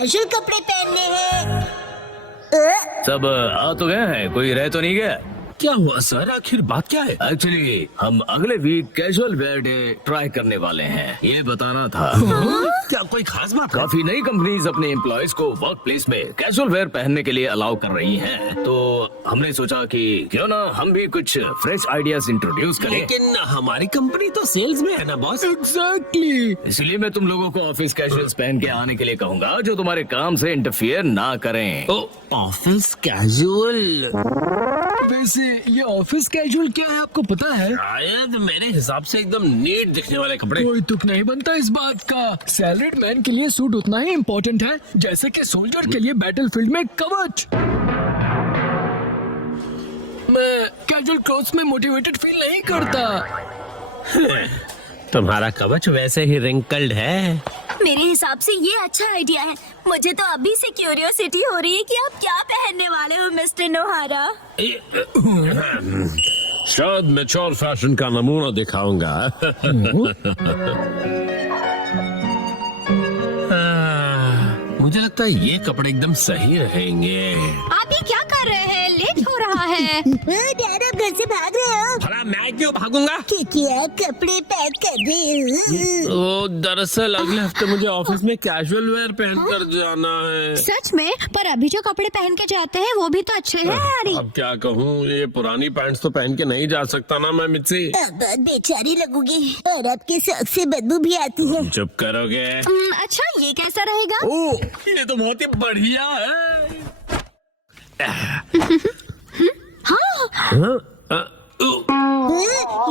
Casual कपड़े पहनने हैं। सब आ तो गए हैं, कोई रह तो नहीं गया? क्या हुआ सर, आखिर बात क्या है? एक्चुअली हम अगले week casual wear day try करने वाले हैं, ये बताना था। क्या कोई खास बात है? काफी नई कंपनीज अपने एम्प्लॉयज को वर्क प्लेस में कैजुअल वेयर पहनने के लिए अलाउ कर रही हैं, तो हमने सोचा कि क्यों ना हम भी कुछ फ्रेश आइडियाज इंट्रोड्यूस करें। लेकिन हमारी कंपनी तो सेल्स में है ना बॉस। एग्जैक्टली, इसलिए मैं तुम लोगों को ऑफिस कैजुअल्स पहन के आने के लिए कहूंगा जो तुम्हारे काम से इंटरफियर ना करें। Office casual? वैसे ये ऑफिस कैजुअल क्या है आपको पता है? शायद मेरे हिसाब से एकदम नीट दिखने वाले कपड़े। कोई तुक नहीं बनता इस बात का। सैलरीड मैन के लिए सूट उतना ही इम्पोर्टेंट है जैसे कि सोल्जर के लिए बैटलफील्ड में कवच। मैं कैजुअल क्लोथ्स में मोटिवेटेड फील नहीं करता। तुम्हारा कवच वैसे ही रिंकल्ड है। मेरे हिसाब से ये अच्छा आइडिया है। मुझे तो अभी से क्यूरियोसिटी हो रही है कि आप क्या पहनने वाले हो मिस्टर नोहारा। शायद मैच्योर फैशन का नमूना दिखाऊंगा। मुझे लगता है ये कपड़े एकदम सही रहेंगे। आप ये क्या कर रहे हैं? लेट हो रहा है। डैड आप घर से भाग रहे हो? भला मैं क्यों भागूंगा? क्योंकि आप कपड़े पैक कर रहे हो। ओ, दरअसल अगले हफ्ते मुझे ऑफिस में कैजुअल वेयर पहनकर जाना है। सच में? पर अभी जो कपड़े पहन के जाते हैं वो भी तो अच्छे हैं हैरी। अब क्या कहूँ, ये पुरानी पैंट्स तो पहन के नहीं जा सकता ना मैं मिर्ची। अब बहुत बेचारी लगोगी और आपके सॉक्स से बदबू भी आती है। चुप करोगे? अच्छा ये कैसा रहेगा? ओ, ये तो बहुत ही बढ़िया है।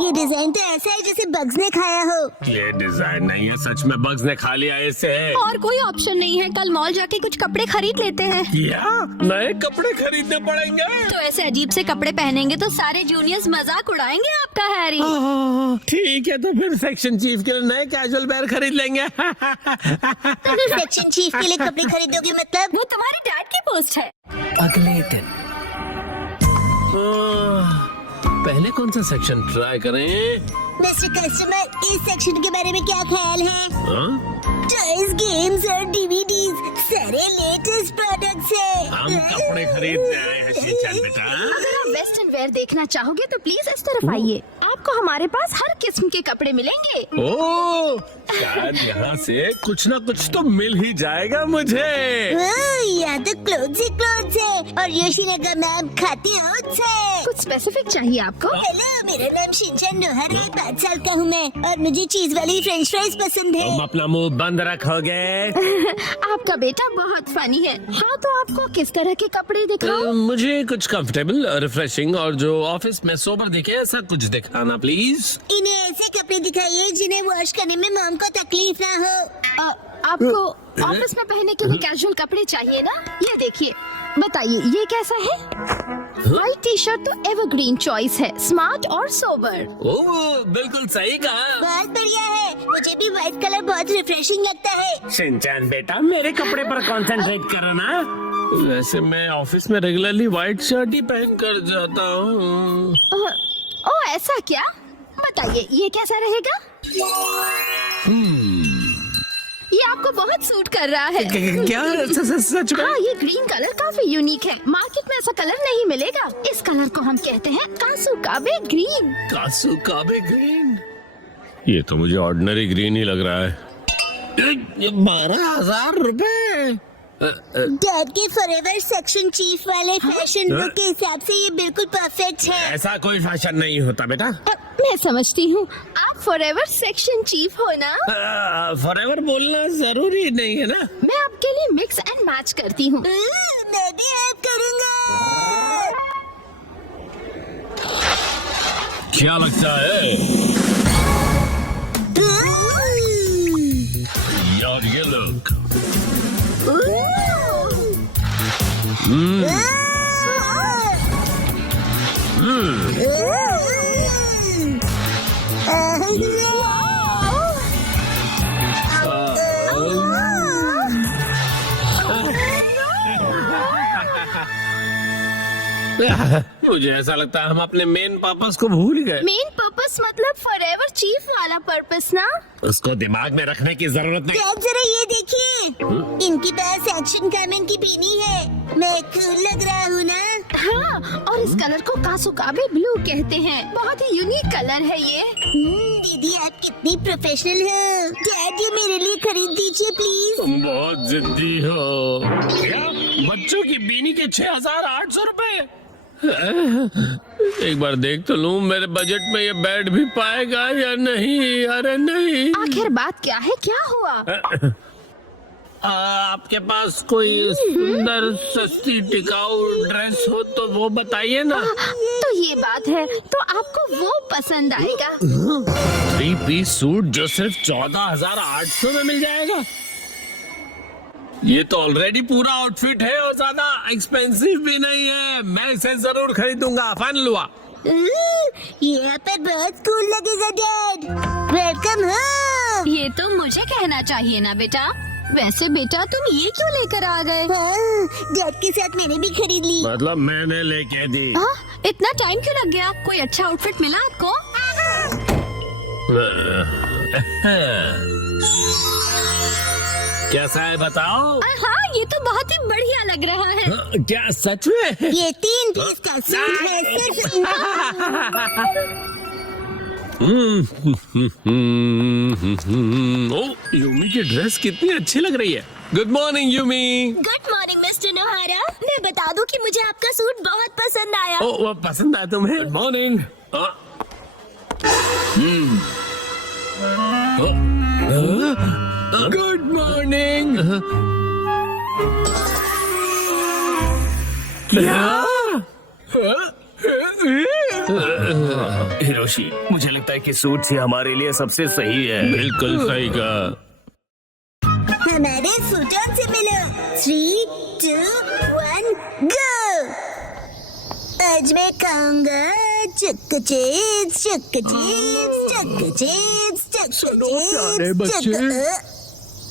ये डिजाइन तो ऐसा है जैसे बग्स ने खाया हो। ये डिजाइन नहीं है, सच में बग्स ने खा लिया इसे। और कोई ऑप्शन नहीं है, कल मॉल जाके कुछ कपड़े खरीद लेते हैं। क्या नए कपड़े खरीदने पड़ेंगे? तो ऐसे अजीब से कपड़े पहनेंगे तो सारे जूनियर्स मजाक उड़ाएंगे आपका हैरी। ठीक है, तो फिर सेक्शन चीफ के लिए नए कैजुअल वेयर खरीद लेंगे। सेक्शन चीफ के लिए कपड़े खरीदोगे मतलब? वो तुम्हारी डैड की पोस्ट है। अगले दिन पहले कौन सा सेक्शन ट्राई करें? मिस्टर कस्टमर, इस सेक्शन के बारे में क्या ख्याल है? हाँ? टॉयज, गेम्स और डीवीडीज, सारे लेटेस्ट प्रोडक्ट्स हैं। हम कपड़े खरीदने आए हैं शिनचैन बेटा। अगर आप वेस्टर्न वेयर देखना चाहोगे तो प्लीज इस तरफ आइए। आपको हमारे पास हर किस्म के कपड़े मिलेंगे। ओ, शायद यहाँ से कुछ ना कुछ तो मिल ही जाएगा मुझे। यहाँ तो क्लोथ्स ही क्लोथ्स है और योशिनागा मैम खाती ओट्स है। कुछ स्पेसिफिक चाहिए आपको? हेलो, मेरा नाम शिनचैन नोहारा है, 5 साल का हूँ मैं और मुझे चीज वाली फ्रेंच फ्राइज पसंद है। तुम अपना मुंह बंद रखोगे? आपका बेटा बहुत फनी है। हाँ, तो आपको किस तरह के कपड़े दिखाऊं? मुझे कुछ कंफर्टेबल, रिफ्रेशिंग और जो ऑफिस में सोबर दिखे ऐसा कुछ दिखाना प्लीज। इन्हें ऐसे कपड़े दिखाइए जिन्हें वॉश करने में मॉम को तकलीफ ना हो। आपको ऑफिस में पहनने के लिए कैजुअल कपड़े चाहिए ना? ये देखिए, बताइए ये कैसा है? व्हाइट टी शर्ट तो एवरग्रीन चॉइस है, स्मार्ट और सोबर। ओह, बिल्कुल सही कहा। बहुत बढ़िया है, मुझे भी व्हाइट कलर बहुत रिफ्रेशिंग लगता है। शिनचैन बेटा, मेरे कपड़े पर कंसंट्रेट करो ना। वैसे मैं ऑफिस में रेगुलरली व्हाइट शर्ट ही पहन कर जाता हूँ। ओ ऐसा क्या? बताइए ये कैसा रहेगा? ये आपको बहुत सूट कर रहा है। क्या सच में? हाँ, ये ग्रीन कलर काफी यूनिक है, मार्केट में ऐसा कलर नहीं मिलेगा। इस कलर को हम कहते हैं कासुकाबे ग्रीन। कासुकाबे ग्रीन? ये तो मुझे ऑर्डिनरी ग्रीन ही लग रहा है। 12,000 रुपए। डैड के फॉरएवर सेक्शन चीफ वाले फैशन लुक के हिसाब से ये बिल्कुल परफेक्ट है। ऐसा कोई फैशन नहीं होता बेटा। मैं समझती हूँ, आप फॉरएवर सेक्शन चीफ हो ना? फॉरएवर बोलना जरूरी नहीं है ना। मैं आपके लिए मिक्स एंड मैच करती हूँ। मैं भी हेल्प करूँगा। क्या लगता है यार ये लुक? मुझे ऐसा लगता है हम अपने मेन पर्पस को भूल गए। मेन पर्पस पर्पस मतलब फॉरएवर चीफ वाला पर्पस ना? उसको दिमाग में रखने की जरूरत नहीं। डैड जरा ये देखिए, इनके पास एक्शन कामेन की बीनी है। मैं कूल लग रहा हूँ ना? हाँ, और इस कलर को कासुकाबे ब्लू कहते हैं। बहुत ही यूनिक कलर है ये। दीदी आप कितनी प्रोफेशनल हो। डैड ये मेरे लिए खरीद दीजिए प्लीज। तुम बहुत जिद्दी हो। क्या? बच्चों की बीनी के 6,800 रुपए? एक बार देख तो लूं मेरे बजट में ये बैठ भी पाएगा या नहीं। अरे नहीं। आखिर बात क्या है, क्या हुआ? आपके पास कोई सुंदर सस्ती टिकाऊ ड्रेस हो तो वो बताइए ना। तो ये बात है, तो आपको वो पसंद आएगा। 3 पीस सूट जो सिर्फ 14,800 में मिल जाएगा। ये तो ऑलरेडी पूरा आउटफिट है और ज्यादा एक्सपेंसिव भी नहीं है। मैं इसे जरूर खरीदूंगा। फाइनल हुआ। यहाँ पर बहुत कूल लगेगा डैड। Welcome home. ये तो मुझे कहना चाहिए ना बेटा। वैसे बेटा तुम ये क्यों लेकर आ गए? डैड के साथ मैंने भी खरीद ली। मतलब मैंने लेके दी। हाँ, इतना टाइम क्यों लग गया? कोई अच्छा आउटफिट मिला आपको? कैसा है बताओ? हाँ, ये तो बहुत ही बढ़िया लग रहा है। क्या सच में? ये 3 पीस का सूट है सिर्फ। ओ, यूमी की ड्रेस कितनी अच्छी लग रही है। Good morning Yumi. Good morning mister नोहारा। मैं बता दूं कि मुझे आपका सूट बहुत पसंद आया। ओ, वो पसंद आया तुम्हें? Good morning. Good morning. Hiroshi, मुझे लगता है कि सूट ही हमारे लिए सबसे सही है। बिल्कुल सही कहा। हमारे फुटोन से मिलो। 3, 2, 1 गो। आज मैं कहूँगा चक्का चिप्स, चक्का चिप्स, चक्का चिप्स, चक्का प्यारे बच्चे। चिप्स।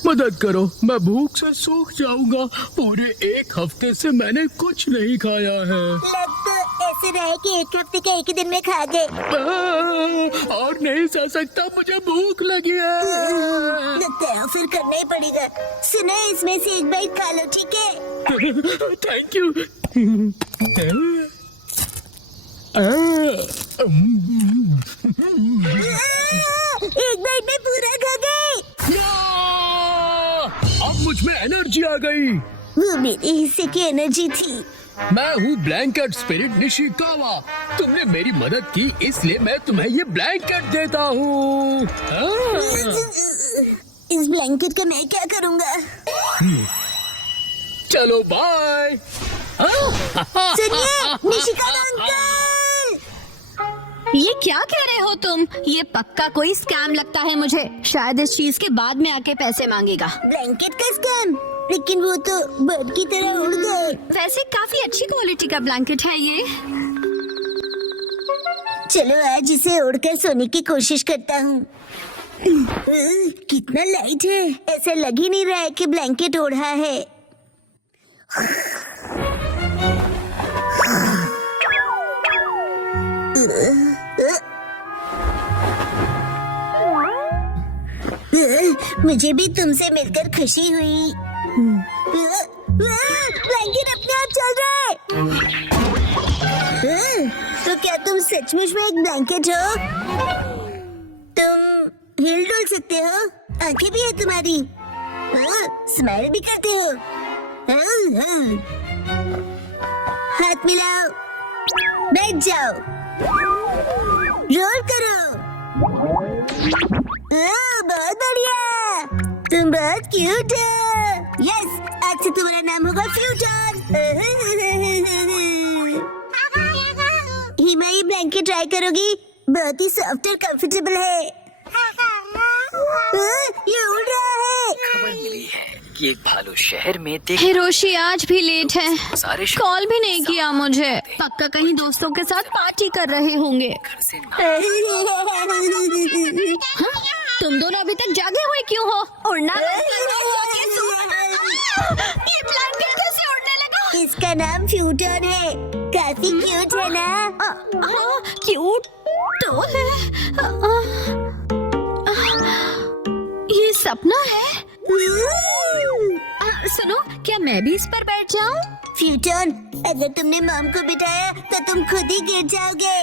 मदद करो, मैं भूख से सूख जाऊंगा। पूरे 1 हफ्ते से मैंने कुछ नहीं खाया है। लग तो ऐसे रहा है कि 1 हफ्ते के 1 ही दिन में खा गए। और नहीं सह सकता, मुझे भूख लगी है। लगता है फिर करना ही पड़ेगा। सुनो, इसमें से एक बाइट खा लो, ठीक है? Thank you. एक बाइट में पूरा खा गए। अब मुझ में एनर्जी आ गई। वो मेरे हिस्से की एनर्जी थी। मैं हूँ ब्लैंकेट स्पिरिट निशिकावा। तुमने मेरी मदद की, इसलिए मैं तुम्हें ये ब्लैंकेट देता हूँ। इस ब्लैंकेट का मैं क्या करूँगा? चलो बाय। सुनिए निशिकावा अंकल। ये क्या कह रहे हो तुम? ये पक्का कोई स्कैम लगता है मुझे। शायद इस चीज के बाद में आके पैसे मांगेगा। ब्लैंकेट का स्कैम? लेकिन वो तो बर्ड की तरह उड़ गए। वैसे काफी अच्छी क्वालिटी का ब्लैंकेट है ये। चलो आज इसे उड़कर सोने की कोशिश करता हूँ। कितना लाइट है, ऐसा लग ही नहीं रहा है कि ब्लैंकेट ओढ़ा है। मुझे भी तुमसे मिलकर खुशी हुई। ब्लैंकेट अपने आप चल रहा है। तो क्या तुम सचमुच में एक ब्लैंकेट हो? तुम हिल डुल सकते हो, आंखें भी है तुम्हारी, स्माइल भी करते हो। हाथ मिलाओ, बैठ जाओ, रोल करो। बहुत बढ़िया, तुम बहुत क्यूट हो। यस, आज से तुम्हारा नाम होगा फ्यूटन। हिमा, ये ब्लैंकेट ट्राई करोगी? बहुत ही सॉफ्ट और कंफर्टेबल है। ये उड़ रहा है। खबर मिली है कि एक भालू शहर में देख हिरोशी आज भी लेट है। सारे कॉल भी नहीं किया मुझे। पक्का कहीं दोस्तों के साथ पार्टी कर रहे होंगे। घर से हाँ? तुम दोनों अभी तक जागे हुए क्यों हो? उड़ना ये ब्लैंकेट कैसे उड़ने लगा? इसका नाम फ्यूटन है। काफी क्यूट है ना? हाँ, क्यूट तो स्लो है। ये सपना है। सुनो, क्या मैं भी इस पर बैठ जाऊं? फ्यूटन, अगर तुमने मॉम को बिठाया तो तुम खुद ही गिर जाओगे।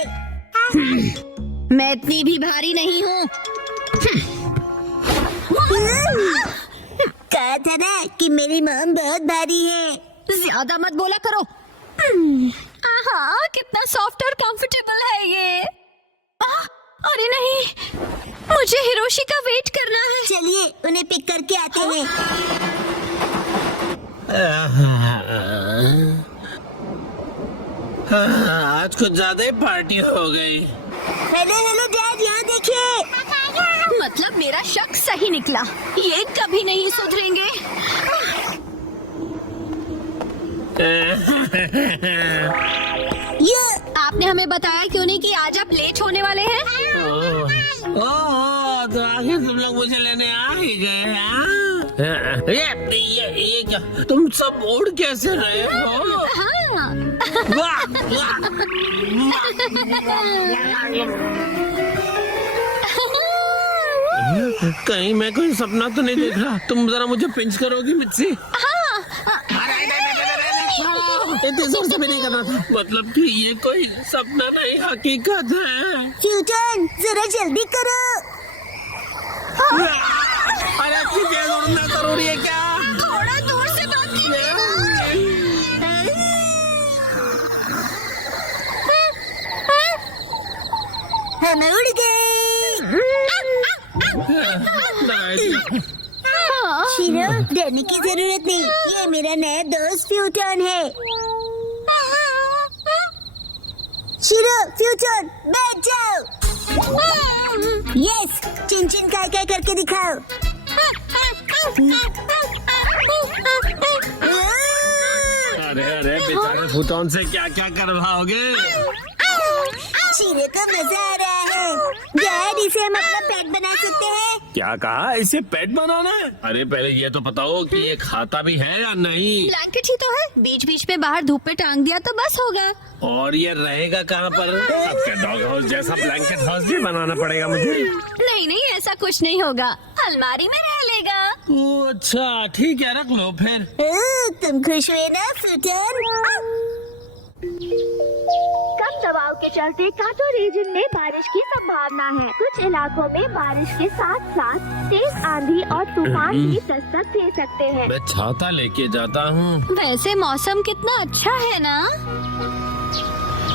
मैं इतनी भी भारी नहीं हूँ। कहा था ना कि मेरी मॉम बहुत भारी है। ज्यादा मत बोला करो। हाँ, कितना सॉफ्ट और कंफर्टेबल है ये। अरे नहीं, मुझे हिरोशी का वेट करना है। चलिए उन्हें पिक करके आते हैं। आज कुछ ज्यादा ही पार्टी हो गई। हेलो डैड, यहाँ देखिए। मतलब मेरा शक सही निकला। ये कभी नहीं सुधरेंगे। ये आपने हमें बताया क्यों नहीं कि आज आप लेट होने वाले हैं? ओह, तो आखिर तुम लोग मुझे लेने आ ही गए। हाँ? ये क्या? तुम सब उड़ कैसे रहे हो? हाँ। वाह, वाह। कहीं मैं कोई सपना तो नहीं देख रहा? तुम जरा मुझे पिंच करोगी मिर्ची? इतने जोर से भी नहीं करना था। मतलब कि ये कोई सपना नहीं, हकीकत है। फ्यूटन, जरा जल्दी करो। अरे इतनी तेज उड़ना जरूरी है क्या? थोड़ा दूर से बात हम उड़ गए। शीरो, डरने की जरूरत नहीं। ये मेरा नया दोस्त फ्यूटन है। शीरो, फ्यूटन, बैठ जाओ। यस, चिन चिन काय काय करके दिखाओ। अरे अरे बेचारे फूटोन से क्या क्या करवाओगे? शीरो को मजा आ रहा है। डैड, इसे हम अपना पेट बना सकते हैं। क्या कहा? इसे पेट बनाना है? अरे पहले ये तो बताओ कि ये खाता भी है या नहीं? ब्लैंकेट ही तो है। बीच बीच में बाहर धूप पे टांग दिया तो बस होगा। और ये रहेगा कहाँ पर? आपके डॉग हाउस जैसा ब्लैंकेट हाउस भी बनाना पड़ेगा मुझे। नहीं नहीं, ऐसा कुछ नहीं होगा। अलमारी में रह लेगा। ओह, अच्छा ठीक है, रख लो फिर। तुम खुश हुए ना फ्यूटन? कम दबाव के चलते कांटो रीजन में बारिश की संभावना है। कुछ इलाकों में बारिश के साथ साथ तेज आंधी और तूफान भी दस्तक दे सकते हैं। मैं छाता लेके जाता हूँ। वैसे मौसम कितना अच्छा है ना?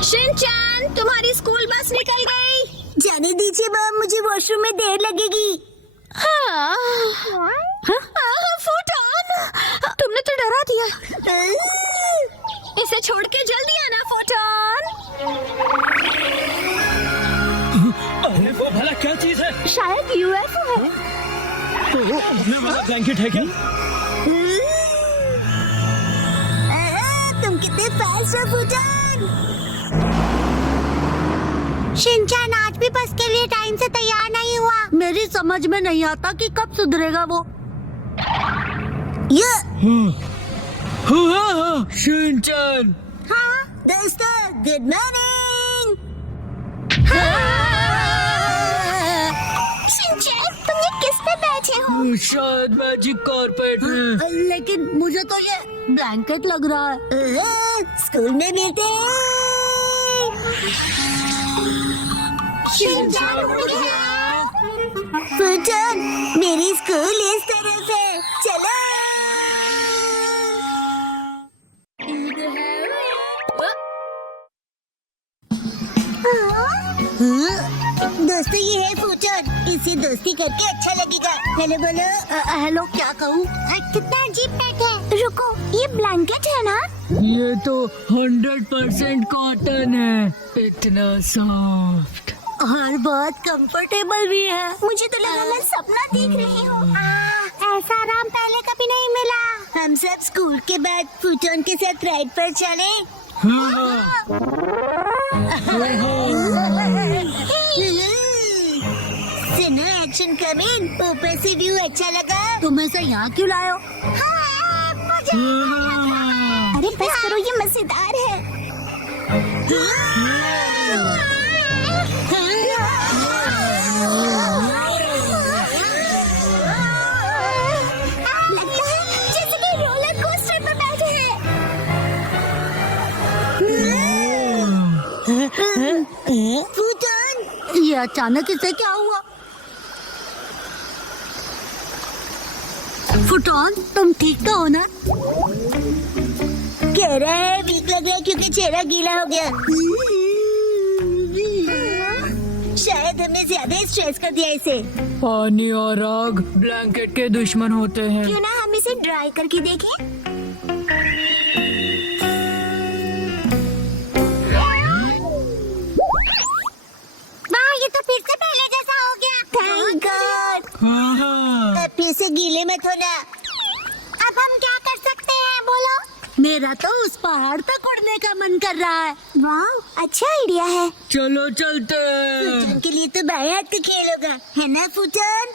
शिनचैन, तुम्हारी स्कूल बस निकल गई। जाने दीजिए मॉम, मुझे वॉशरूम में देर लगेगी। हाँ। फूटन, तुमने तो डरा दिया। इसे छोड़ के जल्दी आना फूटन। अरे वो भला क्या चीज है? शायद यूएफओ है। अपने वाला ब्लैंकेट है क्या? तुम कितने फास्ट हो फूटन। शिनचैन आज भी बस के लिए टाइम से तैयार नहीं हुआ। मेरी समझ में नहीं आता कि कब सुधरेगा वो। ये शिनचैन, हाँ दोस्तों, गुड मॉर्निंग। शिनचैन, तुम ये किस पे बैठे हो? शायद मैजिक कारपेट है। लेकिन मुझे तो ये ब्लैंकेट लग रहा है। स्कूल में मिलते हैं। फूटन, मेरी स्कूल इस तरफ है, चलो। दोस्तों, ये है फूटन। इससे दोस्ती करके अच्छा लगेगा। हेलो बोलो। हेलो, क्या कहूँ? कितना अजीब पेट है। रुको, ये ब्लैंकेट है ना? ये तो 100% कॉटन है। इतना सॉफ्ट और बहुत कंफर्टेबल भी है। मुझे तो लगा मैं सपना देख रही हूँ। ऐसा आराम पहले कभी नहीं मिला। हम सब स्कूल के बाद फूटन के साथ राइड पर चले। सुनो, एक्शन कमिंग। ऊपर से व्यू अच्छा लगा। तुम ऐसा यहाँ क्यों लाए हो? अरे बस करो, ये मजेदार है। लगता है जैसे कि रोलर कोस्टर पर बैठे हैं। फूटन, ये अचानक इसे क्या हुआ? फुटॉन, तुम ठीक तो हो ना? कह रहा है वीक लग रहा है क्योंकि चेहरा गीला हो गया। शायद हमने ज्यादा स्ट्रेस कर दिया इसे। पानी और आग ब्लैंकेट के दुश्मन होते हैं। क्यों ना हम इसे ड्राई करके देखें? वाह, ये तो फिर से पहले जैसा हो गया। Thank God. अब फिर से गीले मत होना। अब हम क्या कर सकते हैं, बोलो? मेरा तो उस पहाड़ तक उड़ने का मन कर रहा है। वाह, अच्छा आइडिया है। चलो चलते हैं। फूटन के लिए तो बाएं हाथ का खेल होगा, है ना फूटन?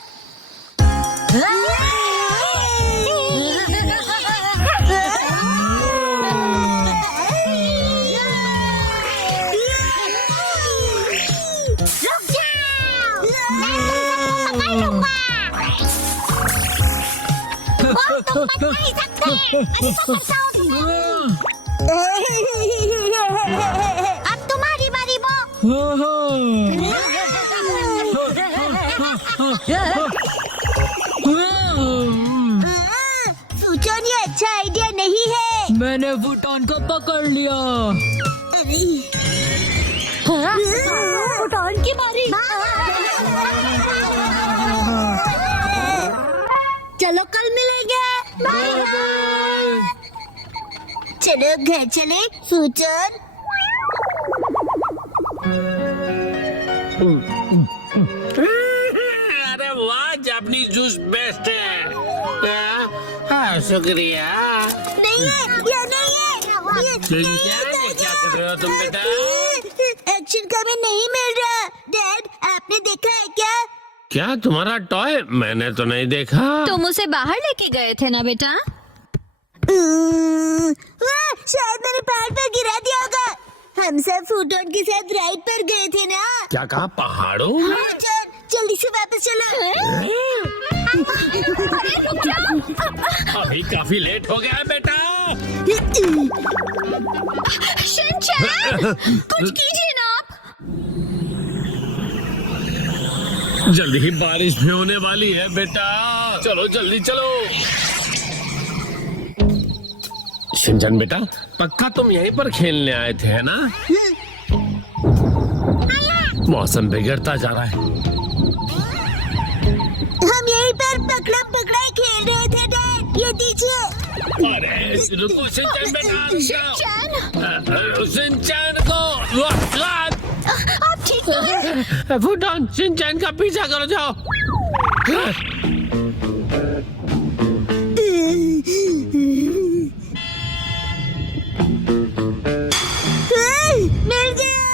रुक जाओ, मैं तुमको पकड़ लूंगा। वो तुम बच नहीं सकते। मैं तो फंसाऊं तुम्हें। अब तुम्हारी बारी बो। फूटन, ये अच्छा आइडिया नहीं है। मैंने फुटॉन को पकड़ लिया। फूटन की बारी। चलो कल मिलेंगे। बाय। चलो घर चले फूटन। अरे वाह, जापानीज जूस बेस्ट है। हाँ, शुक्रिया। नहीं है, ये नहीं है। क्या कर रहे हो तुम बेटा? एक्शन का भी नहीं मिल रहा। डैड, आपने देखा है क्या? क्या तुम्हारा टॉय? मैंने तो नहीं देखा। तुम उसे बाहर लेके गए थे ना बेटा? शायद मैंने पहाड़ पर गिरा दिया होगा। हम सब फूटन के साथ राइड पर गए थे ना। क्या कहा, पहाड़ों में? फूटन, जल्दी से वापस चलो। अभी काफी लेट हो गया है बेटा। शिनचैन, कुछ कीजिए ना आप। जल्दी ही बारिश भी होने वाली है बेटा। चलो जल्दी चलो। शिनचैन बेटा, पक्का तुम यहीं पर खेलने आए थे, है ना? मौसम बिगड़ता जा रहा है। हम यहीं पर पकड़म पकड़ाई खेल रहे थे डैड। ये दीजिए। अरे रुको शिनचैन बेटा। शिनचैन को आप ठीक तो हैं? फुटॉन, शिनचैन का पीछा करो, जाओ। मिल गया।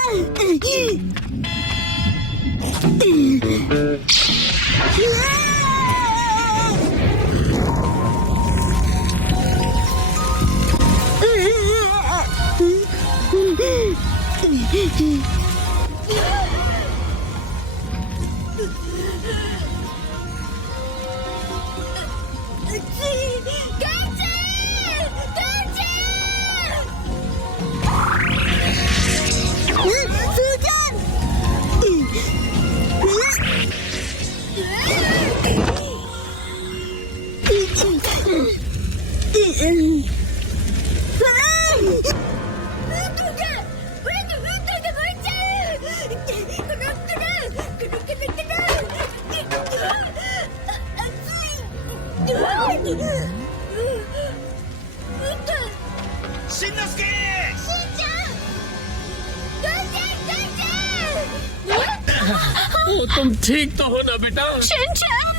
ओ, तुम ठीक तो हो ना बेटा? शिनचैन,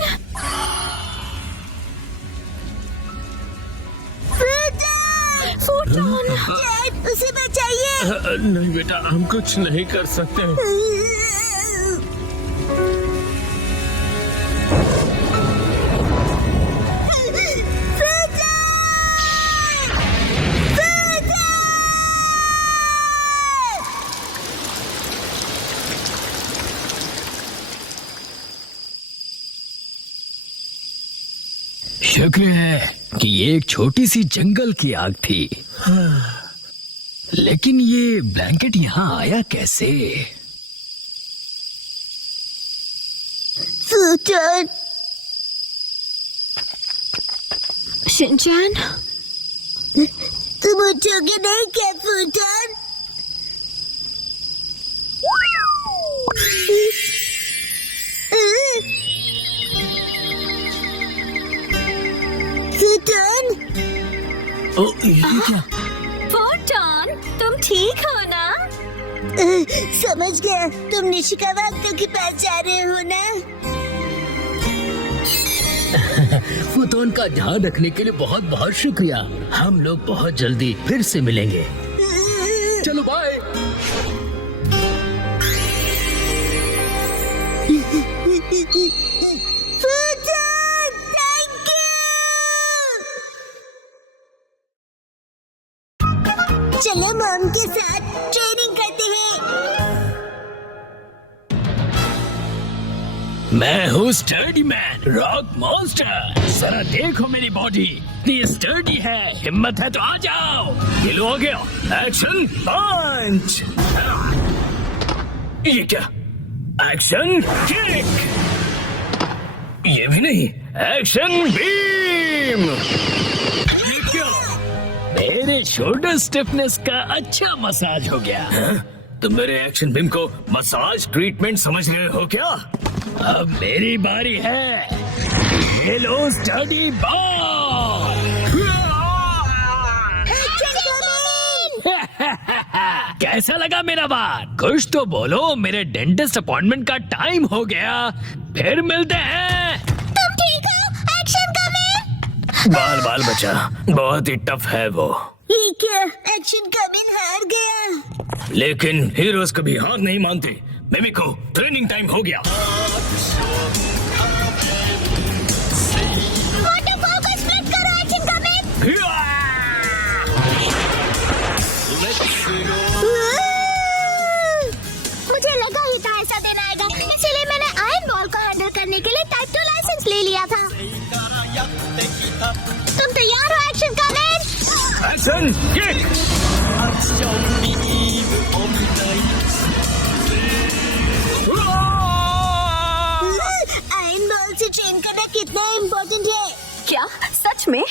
फूटन, डैड, उसे बचाइए। नहीं बेटा, हम कुछ नहीं कर सकते। शुक्र है कि ये एक छोटी सी जंगल की आग थी। लेकिन ये ब्लैंकेट यहाँ आया कैसे? फूटन, शिनचैन, तुम उठोगे नहीं क्या फूटन? फूटन, ओ, ये क्या? फोटोन, तुम ठीक हो ना? समझ गया, तुम निशिकावा अंकल के पास जा रहे हो ना? फोटोन का ध्यान रखने के लिए बहुत बहुत शुक्रिया। हम लोग बहुत जल्दी फिर से मिलेंगे। चलो बाय। फूटन, थैंक यू। चलो मॉम के साथ ट्रेनिंग करते हैं। मैं हूँ स्टर्डी मैन, रॉक मॉन्स्टर। जरा देखो मेरी बॉडी इतनी स्टर्डी है। हिम्मत है तो आ जाओ। ये लो आ गया। एक्शन पंच। ये क्या? Action kick. ये भी नहीं। Action beam. ये क्या? मेरे शोल्डर स्टिफनेस का अच्छा मसाज हो गया। तुम मेरे एक्शन बीम को मसाज ट्रीटमेंट समझ रहे हो क्या? अब मेरी बारी है। ये लो स्टडी बॉल। कैसा लगा मेरा बात? कुछ तो बोलो। मेरे डेंटिस्ट अपॉइंटमेंट का टाइम हो गया। फिर मिलते हैं। तुम ठीक हो? Action coming. बाल बाल बचा, बहुत ही टफ है वो। ये क्या? एक्शन कमिंग हार गया। लेकिन हीरोज कभी हार नहीं मानते। मिमिको, ट्रेनिंग टाइम हो गया। फोकस स्प्लिट करो, एक्शन कमिंग। मुझे लगा ही था ऐसा दिन आएगा, इसलिए मैंने आयरन बॉल को हैंडल करने के लिए टाइप 2 लाइसेंस ले लिया था। तुम तैयार हो action coming? Action kick. Iron ball से ट्रेन करना कितना इम्पोर्टेंट है? क्या सच में?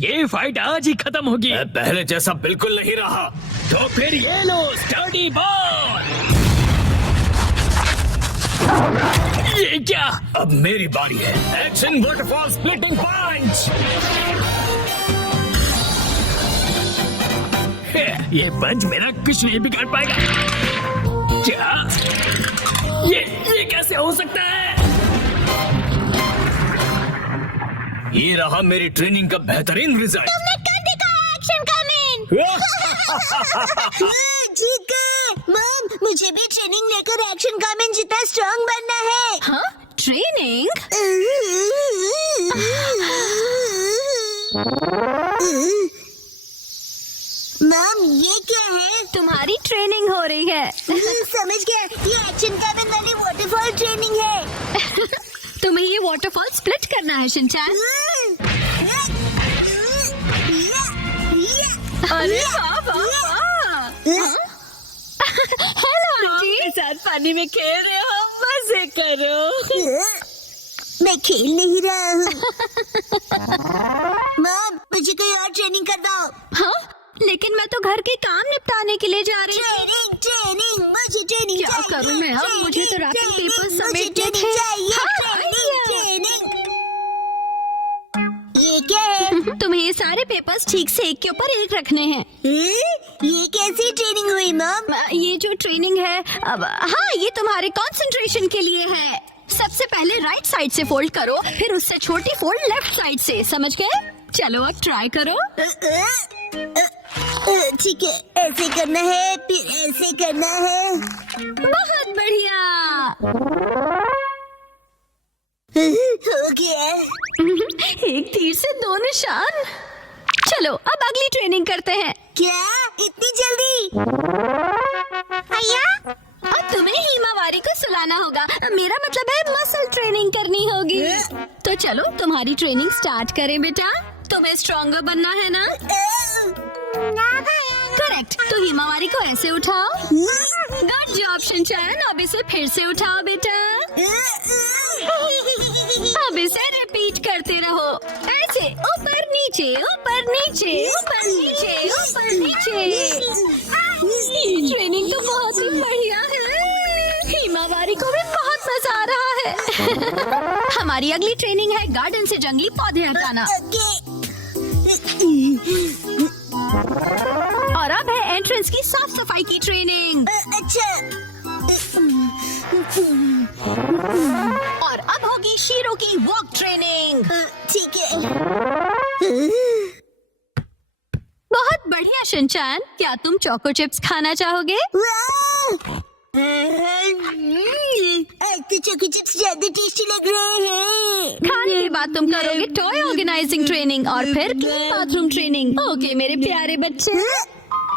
ये फाइट आज ही खत्म होगी। पहले जैसा बिल्कुल नहीं रहा। तो फिर ये लो स्टडी बॉल। ये क्या? अब मेरी बारी है। एक्शन वाटरफॉल स्प्लिटिंग पंच। ये पंच मेरा कुछ नहीं बिगाड़ पाएगा। क्या? ये कैसे हो सकता है? ये रहा मेरी ट्रेनिंग का बेहतरीन रिजल्ट। तुमने कर दिखाया एक्शन कमिंग। ठीक है मॉम, मुझे भी ट्रेनिंग लेकर एक्शन कमिंग जितना स्ट्रांग बनना है। हाँ? ट्रेनिंग? मॉम ये क्या है? तुम्हारी ट्रेनिंग हो रही है। समझ गया, ये एक्शन कमिंग वाली वाटरफॉल ट्रेनिंग है। तुम्हें ये वाटरफॉल स्प्लिट करना है शिनचैन। अरे वाह वाह वाह। हेलो आंटी, के साथ पानी में खेल रहे हो? मजे करो। मैं खेल नहीं रहा हूँ। मॉम मुझे कोई और ट्रेनिंग कर दो। हाँ? लेकिन मैं तो घर के काम निपटाने के लिए जा रही थी। ट्रेनिंग ट्रेनिंग, मुझे ट्रेनिंग क्या चाहिए। करूं मैं अब? मुझे तो रैपिंग पेपर मुझे समेटने ट्रेनिंग थे। चाहिए। हाँ, ट्रेनिंग। ये क्या है? तुम्हें ये सारे पेपर्स ठीक से एक के ऊपर एक रखने हैं। ये कैसी ट्रेनिंग हुई मॉम? ये जो ट्रेनिंग है अब, हाँ ये तुम्हारे कंसंट्रेशन के लिए है। सबसे पहले राइट साइड से फोल्ड करो, फिर उससे छोटी फोल्ड लेफ्ट साइड से। समझ गए? चलो अब ट्राई करो। ठीक है, ऐसे करना है, फिर ऐसे करना है। बहुत बढ़िया। हो गया। एक तीर से 2 निशान। चलो अब अगली ट्रेनिंग करते हैं। क्या इतनी जल्दी? भैया और तुम्हें हिमावारी को सुलाना होगा। मेरा मतलब है मसल ट्रेनिंग करनी होगी। तो चलो तुम्हारी ट्रेनिंग स्टार्ट करें बेटा। तुम्हें स्ट्रॉन्गर बनना है ना? करेक्ट। तो हिमावारी को ऐसे उठाओ। Good job Shinchan. अब इसे फिर से उठाओ बेटा। अब इसे रिपीट करते रहो ऐसे, ऊपर नीचे ऊपर नीचे ऊपर नीचे ऊपर नीचे। ये ट्रेनिंग तो बहुत ही बढ़िया है। हिमावारी को भी बहुत मजा आ रहा है। हमारी अगली ट्रेनिंग है गार्डन से जंगली पौधे हटाना। और अब है एंट्रेंस की साफ सफाई की ट्रेनिंग। अच्छा। और अब होगी शीरो की वॉक ट्रेनिंग। ठीक है। बहुत बढ़िया शिनचैन। क्या तुम चोको चिप्स खाना चाहोगे? आज तो चोको चिप्स ज्यादा टेस्टी लग रहे हैं। खाने के बाद तुम करोगे टॉय ऑर्गेनाइजिंग ट्रेनिंग और फिर बाथरूम ट्रेनिंग। ओके मेरे प्यारे बच्चे।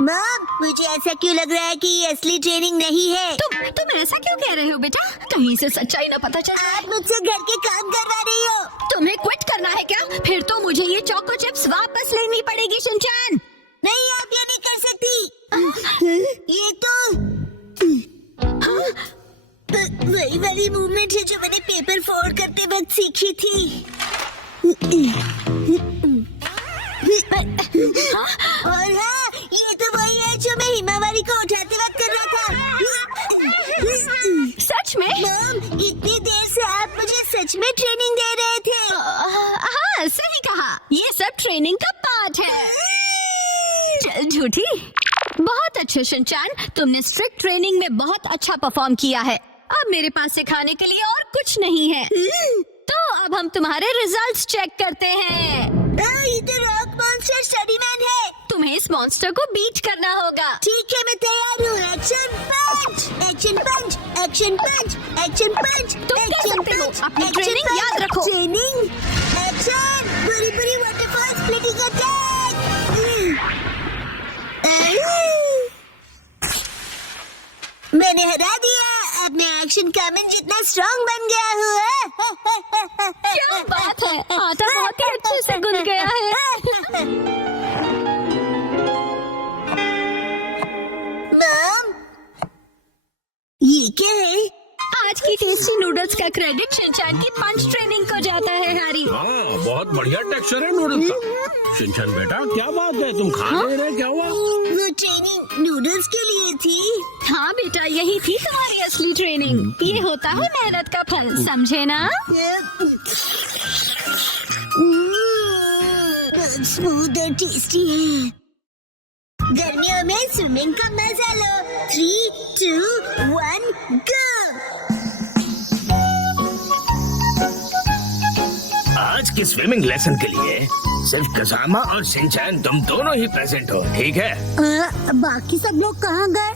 मॉम, मुझे ऐसा क्यों लग रहा है कि ये असली ट्रेनिंग नहीं है? तुम ऐसा क्यों कह रहे हो बेटा? कहीं से सच्चाई ना पता चले। आप मुझसे घर के काम करवा रही हो। तुम्हें क्विट करना है क्या? फिर तो मुझे ये चोको चिप्स वापस लेनी पड़ेगी शिनचैन। नहीं, आप ये नहीं कर सकती। ये तो वही वाली मूवमेंट है जो मैंने पेपर फोल्ड करते वक्त सीखी थी। और हाँ, ये तो वही है जो मैं हिमावारी को उठाते वक्त कर रहा था। सच में? मॉम, इतनी देर से आप मुझे सच में ट्रेनिंग दे रहे थे। हाँ सही कहा। ये सब ट्रेनिंग का पार्ट है। चल झूठी। बहुत अच्छे शिनचैन, तुमने स्ट्रिक्ट ट्रेनिंग में बहुत अच्छा परफॉर्म किया है। अब मेरे पास सिखाने के लिए और कुछ नहीं है। तो अब हम तुम्हारे रिजल्ट्स चेक करते हैं। ये तो रॉक मॉन्स्टर स्टडी मैन है। तुम्हें इस मॉन्स्टर को बीट करना होगा। ठीक है, मैं तैयार हूँ। एक्शन पंच, एक्शन पंच, एक्शन पंच, एक्शन पंच। तुम कर सकते हो। अपनी ट्रेनिंग याद रखो। ट्रेनिंग एक्शन, पूरी पूरी वाटरफॉल स्प्लिटिंग अटैक। मैंने हरा दिया। अब मैं एक्शन कामन जितना स्ट्रांग बन गया हूँ। क्या बात है, आटा बहुत ही अच्छे से गुन गया है। मॉम, ये क्या है? आज की टेस्टी नूडल्स का क्रेडिट शिनचैन की पंच ट्रेनिंग को जाता है हैरी। हाँ, बहुत बढ़िया टेक्सचर है नूडल्स का। शिनचैन बेटा, क्या बात है, तुम खा नहीं रहे? क्या हुआ? वो ट्रेनिंग नूडल्स के लिए थी। हाँ बेटा, यही थी तुम्हारी असली ट्रेनिंग। ये होता है मेहनत का फल, समझे ना? स्मूथ और टेस्टी है। गर्मियों में स्विमिंग का मजा लो। 3, 2, 1 गो। आज की स्विमिंग लेसन के लिए सिर्फ कसामा और शिनचैन तुम दोनों ही प्रेजेंट हो, ठीक है? बाकी सब लोग कहाँ गए?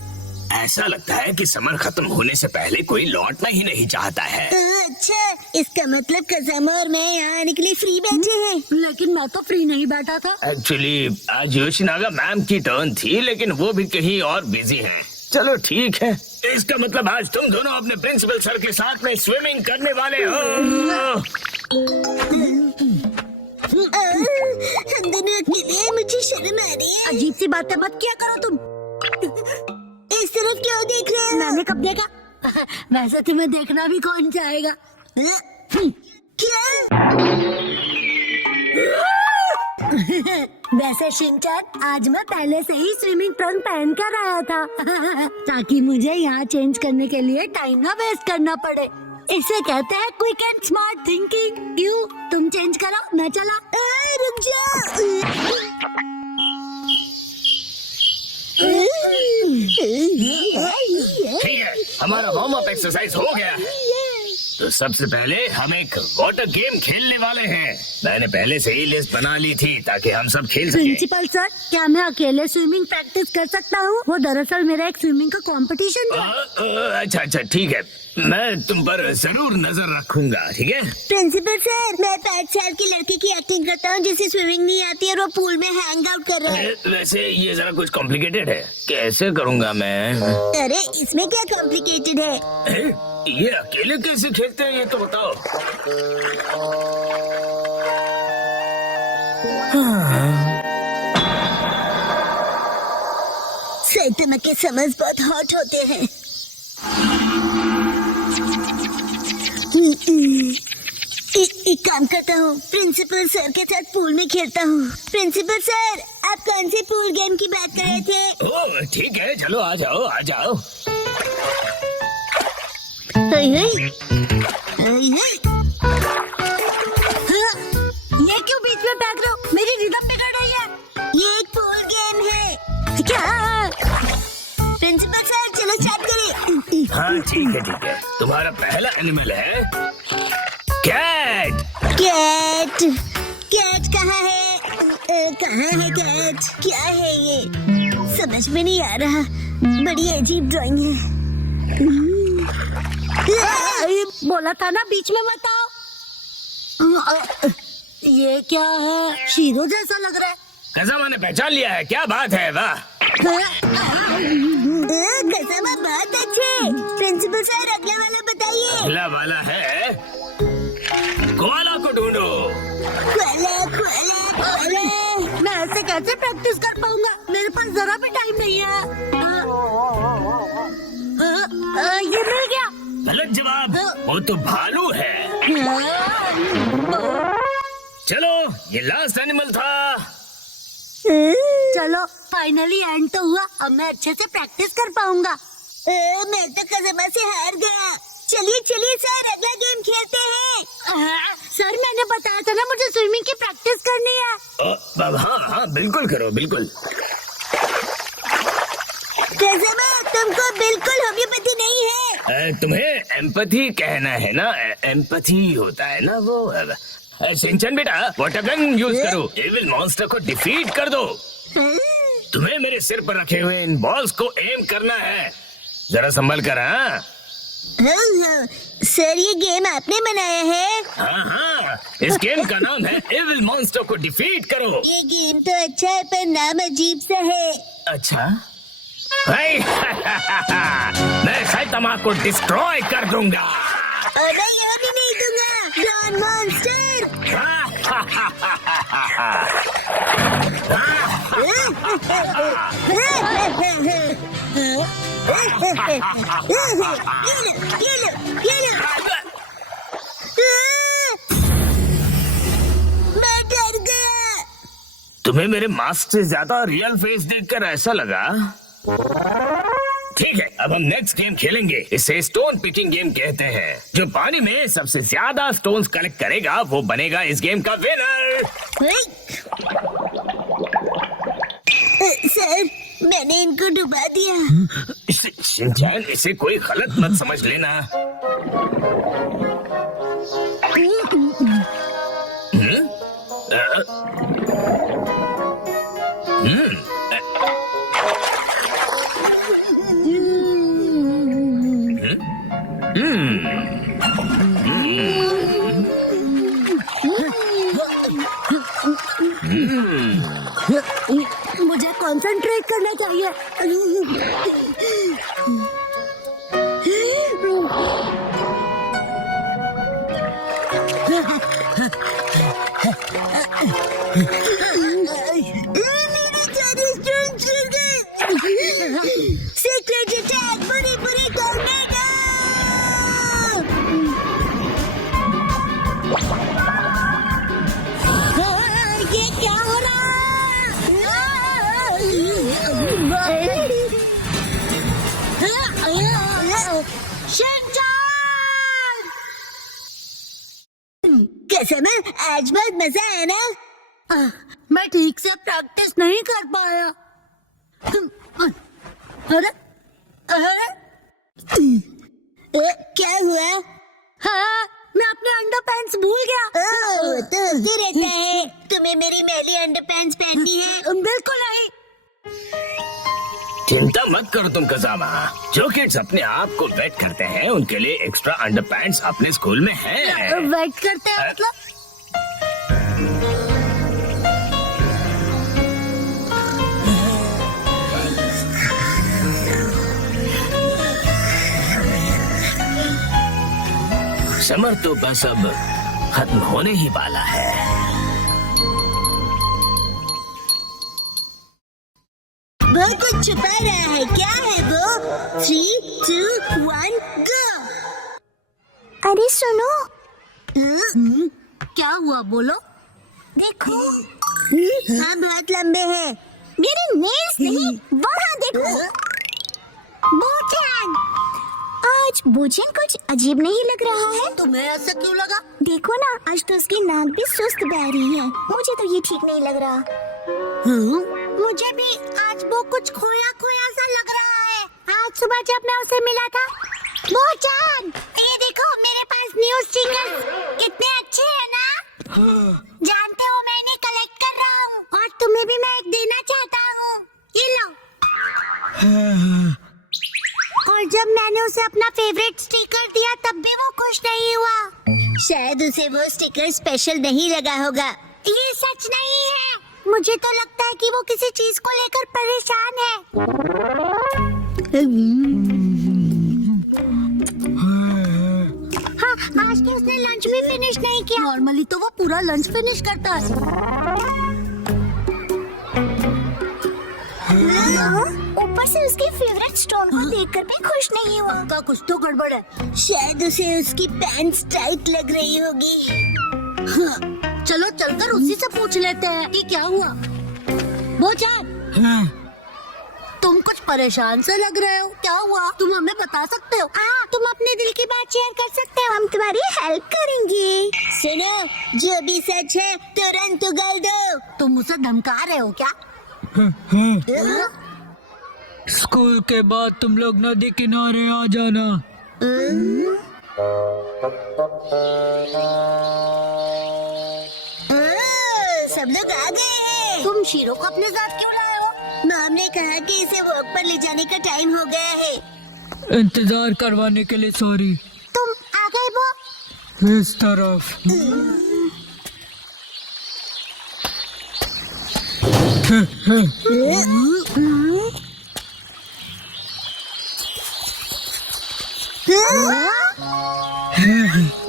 ऐसा लगता है कि समर खत्म होने से पहले कोई लौटना ही नहीं चाहता है। अच्छा, इसका मतलब कसामा और मैं यहाँ आने के लिए फ्री बैठे हैं। लेकिन मैं तो फ्री नहीं बैठा था। एक्चुअली आज योशिनागा मैम की टर्न थी, लेकिन वो भी कहीं और बिजी हैं। चलो ठीक है, इसका मतलब आज तुम दोनों अपने प्रिंसिपल सर के साथ में स्विमिंग करने वाले हो। हम दोनों अकेले हैं, मुझे शर्म आ रही है। अजीब सी बातें मत किया करो तुम। इस तरफ क्यों देख रहे हो? मैंने कब देखा? वैसे तुम्हें देखना भी कौन चाहेगा? क्या? वैसे शिनचैन, आज मैं पहले से ही स्विमिंग ट्रंक पहन कर आया था ताकि मुझे यहाँ चेंज करने के लिए टाइम ना वेस्ट करना पड़े। इसे कहते हैं क्विक एंड स्मार्ट थिंकिंग। क्यों? तुम चेंज करो, मैं चला। रुक जाओ। ठीक है, हमारा वार्म अप एक्सरसाइज हो गया। तो सबसे पहले हम एक वाटर गेम खेलने वाले हैं। मैंने पहले से ही लिस्ट बना ली थी ताकि हम सब खेल सकें। प्रिंसिपल सर, क्या मैं अकेले स्विमिंग प्रैक्टिस कर सकता हूँ? वो दरअसल मेरा एक स्विमिंग का कंपटीशन था। अच्छा ठीक है, मैं तुम पर जरूर नजर रखूंगा, ठीक है? प्रिंसिपल सर, मैं 5 साल की लड़की की एक्टिंग करता हूँ जिसे स्विमिंग नहीं आती और वो पूल में हैंग आउट कर रहा है। वैसे ये जरा कुछ कॉम्प्लिकेटेड है, कैसे करूंगा मैं? अरे इसमें क्या कॉम्प्लिकेटेड है? ये अकेले कैसे खेलते हैं ये तो बताओ। सैतमा के समझ बहुत हॉट होते हैं। एक काम करता हूँ, प्रिंसिपल सर के साथ पूल में खेलता हूँ। प्रिंसिपल सर, आप कौन से पूल गेम की बात कर रहे थे? ओह ठीक है, चलो आ जाओ आ जाओ। हाँ, ये क्यों बीच में फेंक रहे हो? मेरी रिदम बिगड़ रही है। ये एक पूल गेम है। क्या? प्रिंसिपल सर, चलो स्टार्ट करें। हाँ ठीक है। तुम्हारा पहला एनिमल है कैट। कैट। कैट कहाँ है? कहाँ है कैट? क्या है ये? समझ में नहीं आ रहा। बड़ी अजीब ड्राइंग है। बोला था ना बीच में मत आओ। ये क्या है? शीरो जैसा लग रहा है। कज़ामा ने पहचान लिया है, क्या बात है? वाह, कज़ामा बहुत अच्छे। प्रिंसिपल सर, अगला वाला बताइए। अगला वाला है कोआला को ढूंढो। कोआला। मैं ऐसे कैसे प्रैक्टिस कर पाऊंगा? मेरे पास जरा भी टाइम नहीं है। ये मिल गया। गलत जवाब, वो तो भालू है। चलो, ये लास्ट एनिमल था। चलो, फाइनली एंड तो हुआ। अब मैं अच्छे से प्रैक्टिस कर पाऊंगा। मैं तो कज़ामा से हार गया। चलिए सर, अगला गेम खेलते हैं। सर, मैंने बताया था ना मुझे स्विमिंग की प्रैक्टिस करनी है। हाँ बिल्कुल करो, बिल्कुल। कज़ामा, तुमको बिल्कुल होम्योपैथी नहीं है। तुम्हें एम्पैथी कहना है ना? एम्पैथी होता है ना वो। शिनचैन बेटा, वाटर गन यूज करो, एविल मॉन्स्टर को डिफीट कर दो। तुम्हें मेरे सिर पर रखे हुए इन बॉल्स को एम करना है। जरा संभल कर। हाँ सर, ये गेम आपने बनाया है? हाँ, इस गेम का नाम है एविल मॉन्स्टर को डिफीट करो। ये गेम तो अच्छा है पर नाम अजीब सा है। अच्छा मैं सैतामा को डिस्ट्रॉय कर दूंगा। अरे ये भी नहीं दूंगा। Don monster. मैं डर गया। तुम्हें मेरे मास्क से ज्यादा रियल फेस देखकर ऐसा लगा? ठीक है, अब हम नेक्स्ट गेम खेलेंगे। इसे स्टोन पिकिंग गेम कहते हैं। जो पानी में सबसे ज्यादा स्टोन्स कलेक्ट करेगा वो बनेगा इस गेम का विनर। सर, मैंने इनको डुबा दिया। शिनचैन, इसे कोई गलत मत समझ लेना। मुझे कंसंट्रेट करना चाहिए। मेरे सारे स्टोन गिर गए। सीक्रेट अटैक, पूरे टॉर्नेडो। ये क्या हो रहा है? शिनचैन! कसम है, आज बहुत मजा आया ना? मैं ठीक से प्रैक्टिस नहीं कर पाया। अरे क्या हुआ? हाँ, मैं अपने अंडरपैंट्स भूल गया। तो हंसते रहता है। तुम्हें मेरी मैली अंडरपैंट्स पहननी है? बिल्कुल नहीं। चिंता मत करो तुम कजामा, जो किड्स अपने आप को वेट करते हैं उनके लिए एक्स्ट्रा अंडरपैंट्स अपने स्कूल में हैं। वेट करते हैं मतलब? समर तो बस अब खत्म होने ही वाला है। वो कुछ छुपा रहा है, क्या है वो? 3, 2, 1, गो। अरे सुनो। क्या हुआ बोलो? देखो। हाँ बहुत लंबे हैं। मेरे नेल्स नहीं, वहाँ देखो। बोचन, आज बोचन कुछ अजीब नहीं लग रहा है। तुम्हें ऐसा क्यों लगा? देखो ना, आज तो उसकी नाक भी सुस्त बह रही है। मुझे तो ये ठीक नहीं लग रहा। मुझे भी आज वो कुछ खोया खोया सा लग रहा है। आज सुबह जब मैं उसे मिला था। बोचन, ये देखो मेरे पास न्यू स्टिकर्स कितने अच्छे हैं ना? जानते हो मैं इन्हें कलेक्ट कर रहा हूँ और तुम्हें भी मैं एक देना चाहता हूँ। ये लो। और जब मैंने उसे अपना फेवरेट स्टिकर दिया तब भी वो खुश नहीं हुआ। शायद उसे वो स्टिकर स्पेशल नहीं लगा होगा। ये सच नहीं है। मुझे तो लगता है कि वो किसी चीज को लेकर परेशान है। हाँ, आज तो उसने लंच भी फिनिश नहीं किया। नॉर्मली तो वो पूरा लंच फिनिश करता है। ऊपर से उसके फेवरेट स्टोन को देखकर भी खुश नहीं हुआ। का कुछ तो गड़बड़ है। शायद उसे उसकी पैंट्स टाइट लग रही होगी। हाँ, चलो चलकर उसी से पूछ लेते हैं कि क्या हुआ। बोचन, तुम कुछ परेशान से लग रहे हो, क्या हुआ? तुम हमें बता सकते हो? हाँ, तुम अपने दिल की बात शेयर कर सकते हो, हम तुम्हारी हेल्प करेंगे। सुनो, जो भी सच है तुरंत उगल दो। तुम उसे धमका रहे हो क्या? स्कूल के बाद तुम लोग नदी किनारे आ जाना। सब लोग आ गए हैं। तुम शीरो को अपने साथ क्यों लाए हो? मॉम ने कहा कि इसे वॉक पर ले जाने का टाइम हो गया है। इंतजार करवाने के लिए सॉरी। तुम आ गए वो? इस तरफ।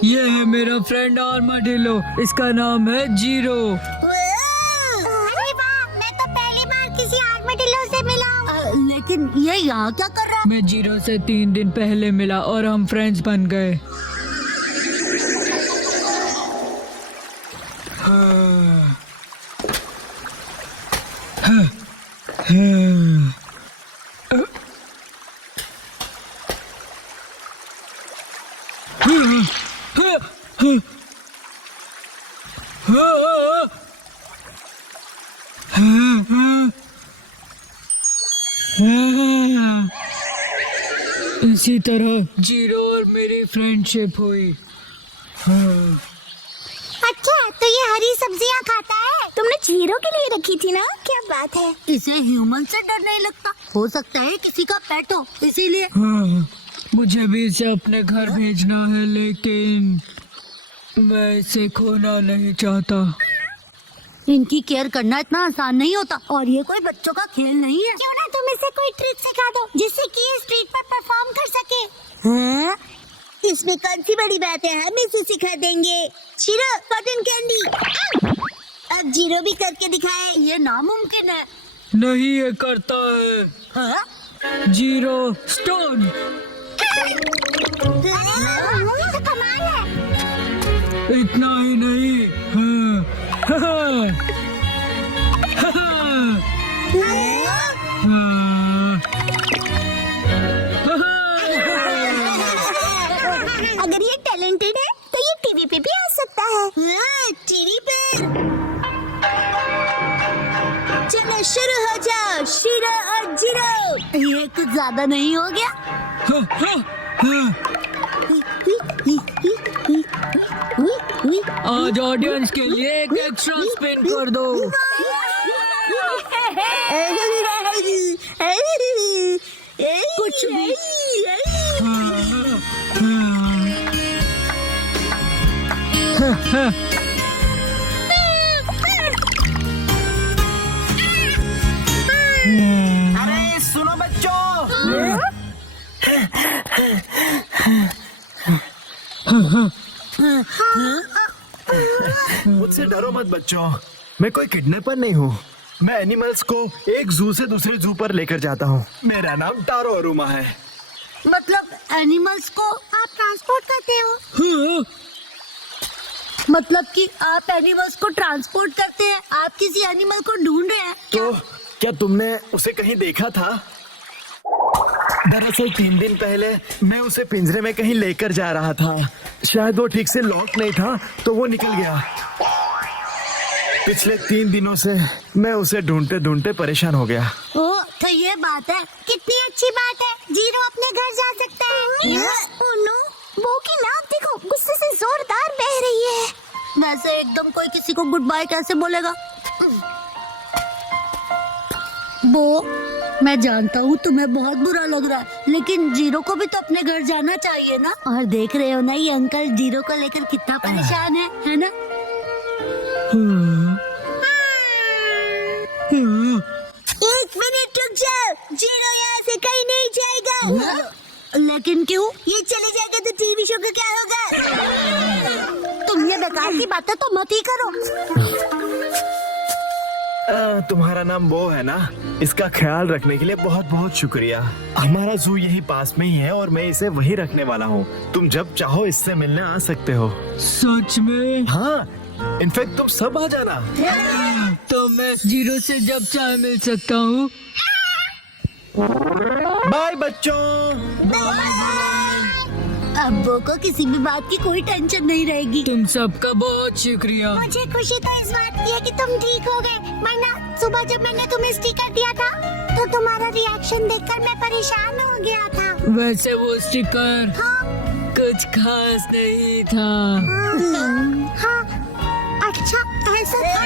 ये है मेरा फ्रेंड आर्माडिलो, इसका नाम है जीरो। अरे वाह, मैं तो पहली बार किसी आर्माडिलो से मिला। लेकिन ये यहाँ क्या कर रहा है? मैं जीरो से 3 दिन पहले मिला और हम फ्रेंड्स बन गए। इसी तरह जीरो और मेरी फ्रेंडशिप हुई। अच्छा, तो ये हरी सब्जियाँ खाता है? तुमने जीरो के लिए रखी थी ना? क्या बात है। इसे ह्यूमन से डर नहीं लगता? हो सकता है किसी का पेट हो, इसीलिए। हाँ, मुझे भी इसे अपने घर भेजना है, लेकिन मैं इसे खोना नहीं चाहता। इनकी केयर करना इतना आसान नहीं होता और ये कोई बच्चों का खेल नहीं है। क्यों ना तुम इसे कोई ट्रिक सिखा दो जिससे कि ये स्ट्रीट पर परफॉर्म कर सके। हाँ? इसमें कौन सी बड़ी बात है, हम इसे सिखा देंगे। Zero, cotton candy. अब जीरो भी करके दिखाए। ये नामुमकिन है। नहीं, ये करता है। हाँ? Zero stone. ये तो कमाल है। इतना ही नहीं। हाँ, हाँ, अगर ये टैलेंटेड है तो ये टीवी पे भी आ सकता है। टीवी पे। चलो शुरू हो जाओ, शीरो और जीरो। ये कुछ ज्यादा नहीं हो गया? आज ऑडियंस के लिए एक एक्स्ट्रा स्पिन कर दो। कुछ भी। अरे सुनो बच्चों, मुझसे डरो मत बच्चों, मैं कोई किडनैपर नहीं हूँ। मैं एनिमल्स को एक जू से दूसरे जू पर लेकर जाता हूँ। मेरा नाम टारो अरुमा है। मतलब एनिमल्स को आप ट्रांसपोर्ट करते हो? मतलब कि आप एनिमल्स को ट्रांसपोर्ट करते हैं? आप किसी एनिमल को ढूंढ रहे हैं? तो क्या तुमने उसे कहीं देखा था? दरअसल 3 दिन पहले मैं उसे पिंजरे में कहीं लेकर जा रहा था। शायद वो ठीक से लॉक नहीं था तो वो निकल गया। पिछले 3 दिनों से मैं उसे ढूंढते ढूंढते परेशान हो गया। ओ, तो ये बात है। कितनी अच्छी बात है, जीरो अपने घर जा सकता है। ओह नो, वो की नाक देखो, गुस्से से जोरदार बह रही है। वैसे एकदम कोई किसी को गुड बाय कैसे बोलेगा? वो मैं जानता हूँ तुम्हें बहुत बुरा लग रहा है, लेकिन जीरो को भी तो अपने घर जाना चाहिए ना। और देख रहे हो ना ये अंकल जीरो को लेकर कितना परेशान है ना? एक मिनट रुक जाओ, जीरो यहाँ से कहीं नहीं जाएगा। लेकिन क्यों? ये चले जाएगा तो टीवी शो का क्या होगा? तुम ये बेकार की बातें तो मत ही करो। तुम्हारा नाम वो है ना? इसका ख्याल रखने के लिए बहुत बहुत शुक्रिया। हमारा जू यही पास में ही है और मैं इसे वही रखने वाला हूँ। तुम जब चाहो इससे मिलने आ सकते हो। सच में? हाँ, इनफैक्ट तुम सब आ जाना। तो मैं जीरो से जब चाहे मिल सकता हूँ। बाय बच्चों। अब्बू को किसी भी बात की कोई टेंशन नहीं रहेगी। तुम सबका बहुत शुक्रिया। मुझे खुशी तो इस बात की है कि तुम ठीक हो गए, वरना सुबह जब मैंने तुम्हें स्टिकर दिया था तो तुम्हारा रिएक्शन देखकर मैं परेशान हो गया था। वैसे वो स्टिकर कुछ खास नहीं था। हाँ, अच्छा ऐसा था।